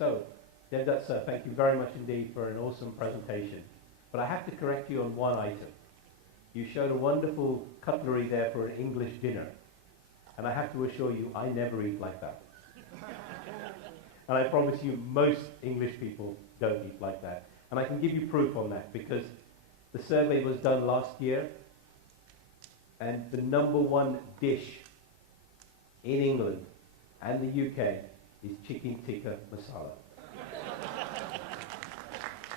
So, Devdutt sir, thank you very much indeed for an awesome presentation. But I have to correct you on one item. You showed a wonderful cutlery there for an English dinner. And I have to assure you, I never eat like that. And I promise you, most English people don't eat like that. And I can give you proof on that, because the survey was done last year, and the #1 dish in England and the UK is chicken tikka masala.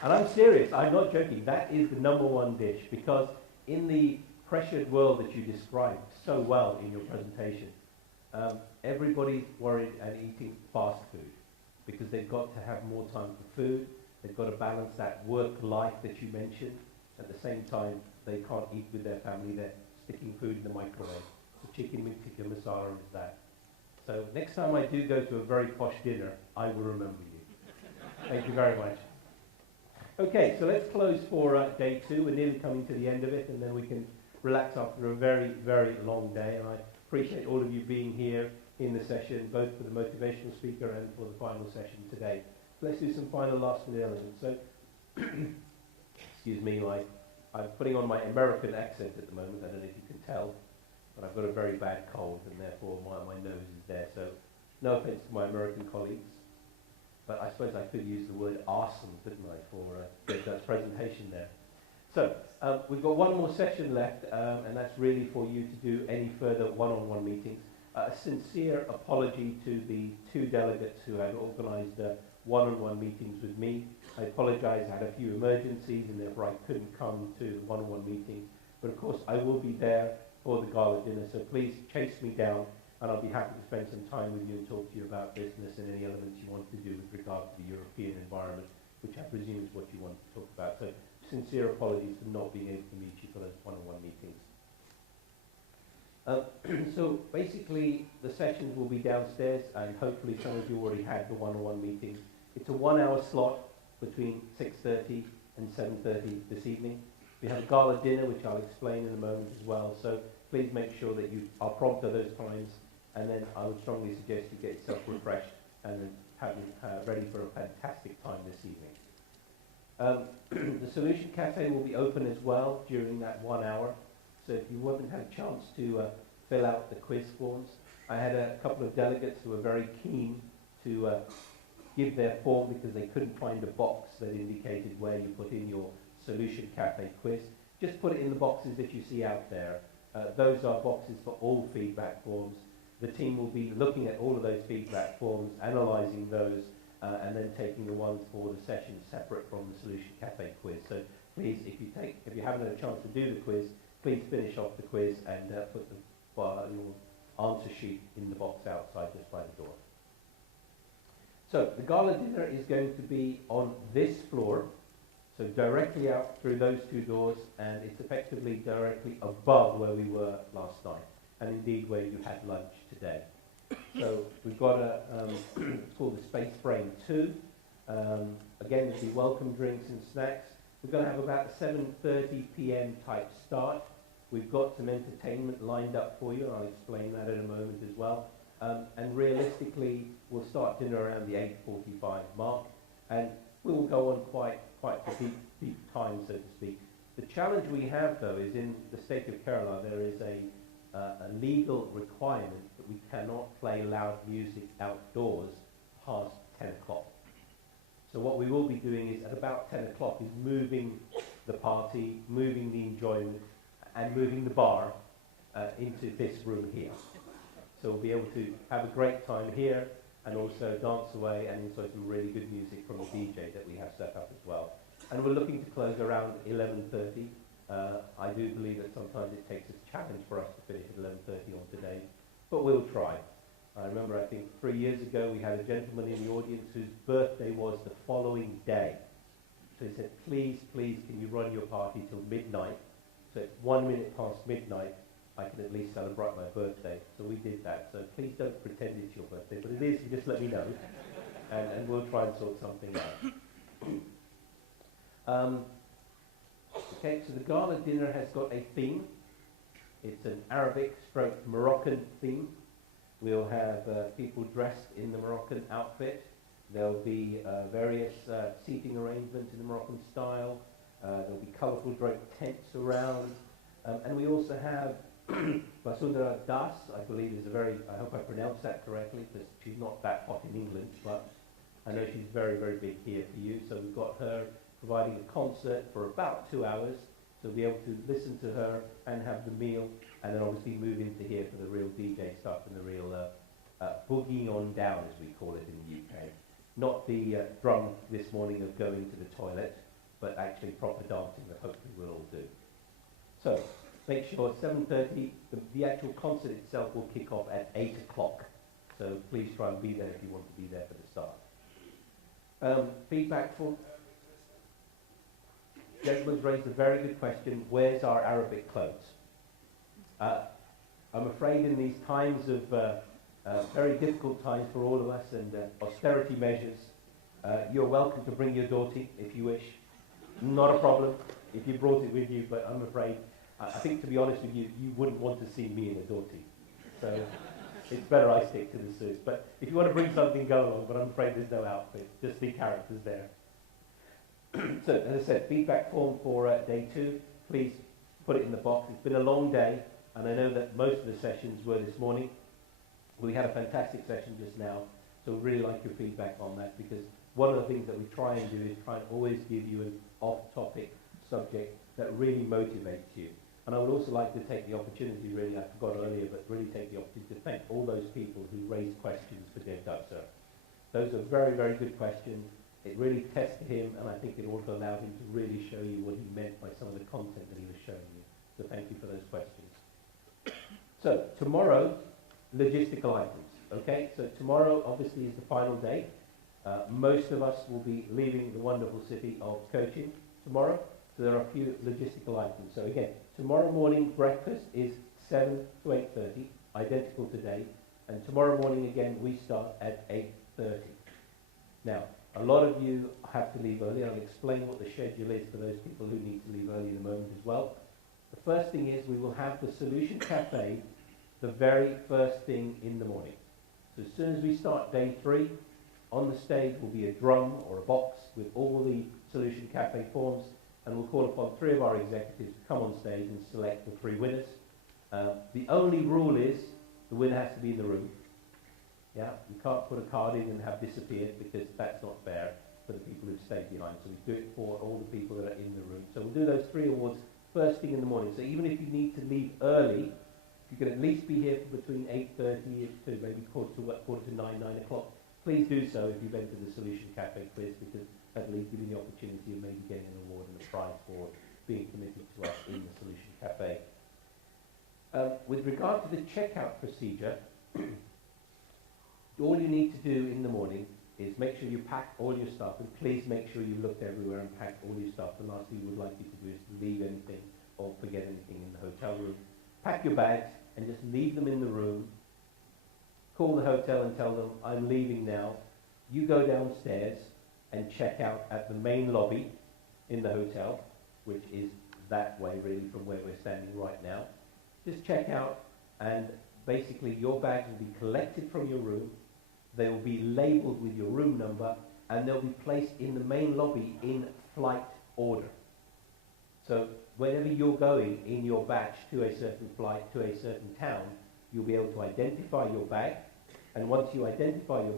And I'm serious, I'm not joking. That is the #1 dish, because in the pressured world that you described so well in your presentation, everybody's worried and eating fast food because they've got to have more time for food. They've got to balance that work life that you mentioned. At the same time, they can't eat with their family. They're sticking food in the microwave. The chicken tikka masala is that. So next time I do go to a very posh dinner, I will remember you. Thank you very much. Okay, so let's close for day 2. We're nearly coming to the end of it, and then we can relax after a very, very long day. And I appreciate all of you being here in the session, both for the motivational speaker and for the final session today. Let's do some final last-minute elements. So, excuse me, I'm putting on my American accent at the moment. I don't know if you can tell, but I've got a very bad cold, and therefore my nose is there. So, no offense to my American colleagues. But I suppose I could use the word awesome, couldn't I, for that presentation there. So, we've got one more session left, and that's really for you to do any further one-on-one meetings. A sincere apology to the 2 delegates who had organised one-on-one meetings with me. I apologise, I had a few emergencies, and therefore I couldn't come to one-on-one meetings. But of course, I will be there for the gala dinner, so please chase me down, and I'll be happy to spend some time with you and talk to you about business and any elements you want to do with regard to the European environment, which I presume is what you want to talk about. So sincere apologies for not being able to meet you for those one-on-one meetings. So basically, the sessions will be downstairs, and hopefully some of you already had the one-on-one meetings. It's a 1-hour slot between 6:30 and 7:30 this evening. We have a gala dinner, which I'll explain in a moment as well. So please make sure that you are prompt at those times, and then I would strongly suggest you get yourself refreshed and then have ready for a fantastic time this evening. The Solution Cafe will be open as well during that 1 hour. So if you haven't had a chance to fill out the quiz forms, I had a couple of delegates who were very keen to give their form because they couldn't find a box that indicated where you put in your Solution Cafe quiz. Just put it in the boxes that you see out there. Those are boxes for all feedback forms. The team will be looking at all of those feedback forms, analysing those, and then taking the ones for the session separate from the Solution Cafe quiz. So please, if you haven't had a chance to do the quiz, please finish off the quiz and put your answer sheet in the box outside just by the door. So the gala dinner is going to be on this floor, so directly out through those 2 doors, and it's effectively directly above where we were last night, and indeed where you had lunch today. So we've got it's called the Space Frame 2. Again, there'll be welcome drinks and snacks. We're going to have about a 7:30 p.m. type start. We've got some entertainment lined up for you. I'll explain that in a moment as well. And realistically, we'll start dinner around the 8:45 mark, and we will go on quite a deep time, so to speak. The challenge we have, though, is in the state of Kerala, there is a legal requirement that we cannot play loud music outdoors past 10 o'clock. So what we will be doing is, at about 10 o'clock, is moving the party, moving the enjoyment, and moving the bar into this room here. So we'll be able to have a great time here, and also dance away and enjoy some really good music from the DJ that we have set up as well. And we're looking to close around 11:30. I do believe that sometimes it takes a challenge for us to finish at 11:30 on today, but we'll try. I remember, I think 3 years ago, we had a gentleman in the audience whose birthday was the following day. So he said, please, can you run your party till midnight? So at 1 minute past midnight, I can at least celebrate my birthday. So we did that. So please don't pretend it's your birthday, but it is, you just let me know, and we'll try and sort something out. Okay, so the gala dinner has got a theme. It's an Arabic stroke Moroccan theme. We'll have people dressed in the Moroccan outfit. There'll be various seating arrangements in the Moroccan style. There'll be colourful draped tents around. And we also have Basundara Das, I believe is a very, I hope I pronounced that correctly, because she's not that hot in England, but I know she's very, very big here for you. So we've got her providing a concert for about 2 hours. So we'll be able to listen to her and have the meal, and then obviously move into here for the real DJ stuff and the real boogie on down, as we call it in the UK. Not the drum this morning of going to the toilet, but actually proper dancing that hopefully we'll all do. So make sure 7:30, the actual concert itself will kick off at 8 o'clock. So please try and be there if you want to be there for the start. Feedback for... Gentleman's raised a very good question. Where's our Arabic clothes? I'm afraid in these times of very difficult times for all of us and austerity measures, you're welcome to bring your dhoti if you wish. Not a problem if you brought it with you, but I'm afraid, I think to be honest with you, you wouldn't want to see me in a dhoti. So it's better I stick to the suit. But if you want to bring something, go along, but I'm afraid there's no outfit, just the characters there. So, as I said, feedback form for day 2, please put it in the box. It's been a long day, and I know that most of the sessions were this morning. We had a fantastic session just now, so we really like your feedback on that, because one of the things that we try and do is try and always give you an off-topic subject that really motivates you. And I would also like to take the opportunity, really, I forgot earlier, but really take the opportunity to thank all those people who raised questions for Dev Dubser. Those are very, very good questions. It really tested him, and I think it also allowed him to really show you what he meant by some of the content that he was showing you. So thank you for those questions. So tomorrow, logistical items. Okay, so tomorrow obviously is the final day. Most of us will be leaving the wonderful city of Cochin tomorrow, so there are a few logistical items. So again, tomorrow morning breakfast is 7 to 8:30, identical today, and tomorrow morning again we start at 8:30. Now, a lot of you have to leave early. I'll explain what the schedule is for those people who need to leave early in a moment as well. The first thing is we will have the Solution Cafe the very first thing in the morning. So as soon as we start day 3, on the stage will be a drum or a box with all the Solution Cafe forms, and we'll call upon 3 of our executives to come on stage and select the 3 winners. The only rule is the winner has to be in the room. Yeah, you can't put a card in and have disappeared, because that's not fair for the people who've stayed behind. So we do it for all the people that are in the room. So we'll do those 3 awards first thing in the morning. So even if you need to leave early, you can at least be here for between 8:30 to maybe quarter to 9 o'clock. Please do so if you've entered the Solution Cafe quiz, because that will give you the opportunity of maybe getting an award and a prize for being committed to us in the Solution Cafe. With regard to the checkout procedure, all you need to do in the morning is make sure you pack all your stuff, and please make sure you looked everywhere and packed all your stuff. The last thing we would like you to do is to leave anything or forget anything in the hotel room. Pack your bags and just leave them in the room. Call the hotel and tell them, I'm leaving now. You go downstairs and check out at the main lobby in the hotel, which is that way really from where we're standing right now. Just check out, and basically your bags will be collected from your room. They will be labelled with your room number, and they'll be placed in the main lobby in flight order. So whenever you're going in your batch to a certain flight, to a certain town, you'll be able to identify your bag, and once you identify your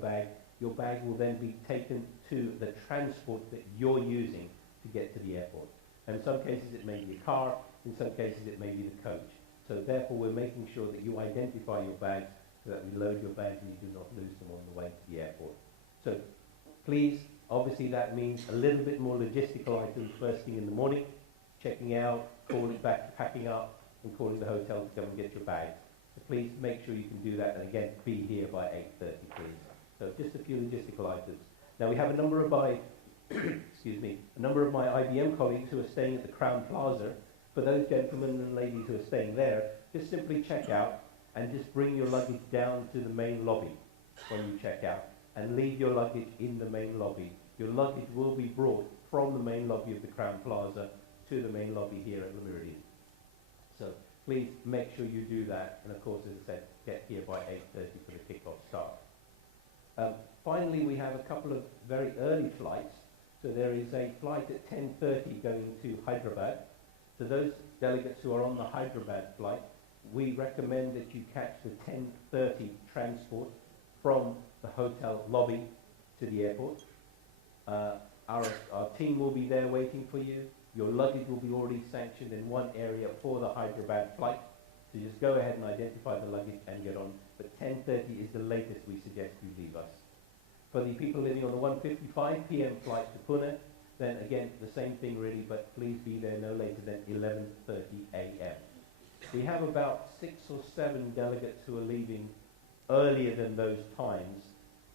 bag will then be taken to the transport that you're using to get to the airport. And in some cases it may be a car, in some cases it may be the coach. So therefore we're making sure that you identify your bags so that we load your bags and you do not lose them on the way to the airport. So please, obviously that means a little bit more logistical items first thing in the morning, checking out, calling back, packing up, and calling the hotel to come and get your bags. So please make sure you can do that, and again, be here by 8:30, please. So just a few logistical items. Now we have a number of my, excuse me, a number of my IBM colleagues who are staying at the Crown Plaza. For those gentlemen and ladies who are staying there, just simply check out and just bring your luggage down to the main lobby when you check out, and leave your luggage in the main lobby. Your luggage will be brought from the main lobby of the Crown Plaza to the main lobby here at Le Méridien. So please make sure you do that, and of course, as I said, get here by 8:30 for the kick-off start. Finally, we have a couple of very early flights. So there is a flight at 10:30 going to Hyderabad. So those delegates who are on the Hyderabad flight, we recommend that you catch the 10:30 transport from the hotel lobby to the airport. Our team will be there waiting for you. Your luggage will be already sanctioned in one area for the Hyderabad flight. So just go ahead and identify the luggage and get on. But 10:30 is the latest we suggest you leave us. For the people living on the 1:55 p.m. flight to Pune, then again, the same thing really, but please be there no later than 11:30 a.m. We have about 6 or 7 delegates who are leaving earlier than those times,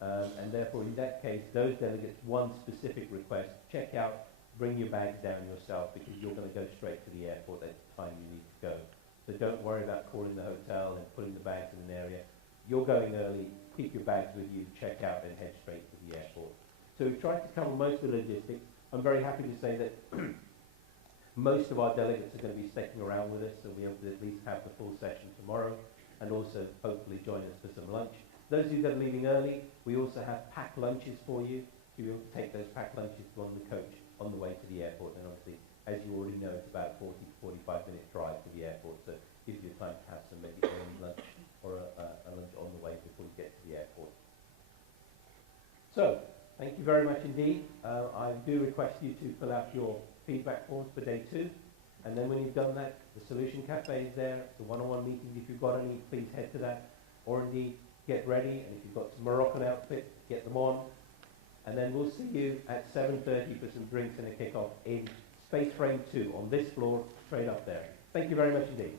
and therefore in that case, those delegates, one specific request, check out, bring your bags down yourself, because you're going to go straight to the airport at the time you need to go. So don't worry about calling the hotel and putting the bags in an area. You're going early, keep your bags with you, check out and head straight to the airport. So we've tried to cover most of the logistics. I'm very happy to say that most of our delegates are going to be sticking around with us, so we'll be able to at least have the full session tomorrow and also hopefully join us for some lunch. Those of you that are leaving early, we also have packed lunches for you. You'll be able to take those packed lunches on the coach on the way to the airport, and obviously, as you already know, it's about 40 to 45 minute drive to the airport, so it gives you time to have some maybe early lunch or a lunch on the way before you get to the airport. So, thank you very much indeed. I do request you to fill out your feedback forms for day 2, and then when you've done that, the Solution Cafe is there, the one-on-one meetings. If you've got any, please head to that, or indeed get ready, and if you've got some Moroccan outfits, get them on, and then we'll see you at 7:30 for some drinks and a kick-off in Space Frame 2 on this floor, straight up there. Thank you very much indeed.